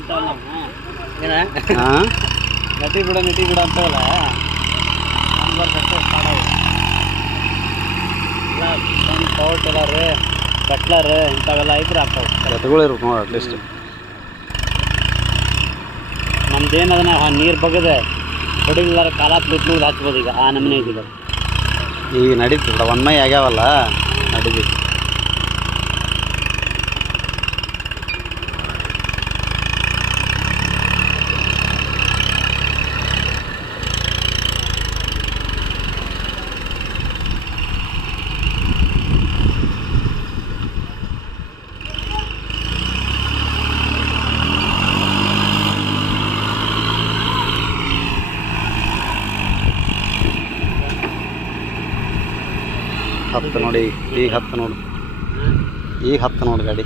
ಅಂತವಲ್ಲ ಏನ ಹಾಂ ನಟಿ ಬಿಡ ಅಂತವಲ್ಲ ನಮ್ಗೆ ಸಕ್ಸಸ್ ಮಾಡೋದು ಇಲ್ಲ ಸಣ್ಣ ಪವರ್ ಟೇಲರ್ ಬಟ್ಲರ್ ಇಂಥವೆಲ್ಲ ಇದ್ರೆ ಆಗ್ತಾವೆ ಎತ್ತುಗಳು ಇರ್ಬೇಕು ನೋಡಿ ಅಟ್ಲೀಸ್ಟ್. ನಮ್ದೇನು ಅದನ್ನ ನೀರು ಬಗದೆ ಹೊಡಿಲಾರ ಕಾಲ ತುಟ್ಟು ಹಚ್ಬೋದು ಈಗ ಆ ನಮೂನೆ ಇದಿದೆ. ಈಗ ನಡೀತು ಬಿಡ ಒಂದ್ ಮೈ ಆಗ್ಯಾವಲ್ಲ ನಡೀತಿ. ಹತ್ತು ನೋಡಿ ಈಗ ಹತ್ತು ನೋಡು ಈಗ ಹತ್ತು ನೋಡಿ ಗಾಡಿ.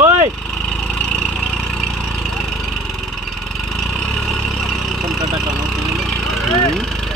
ಓಯ್ ಹ್ಞೂ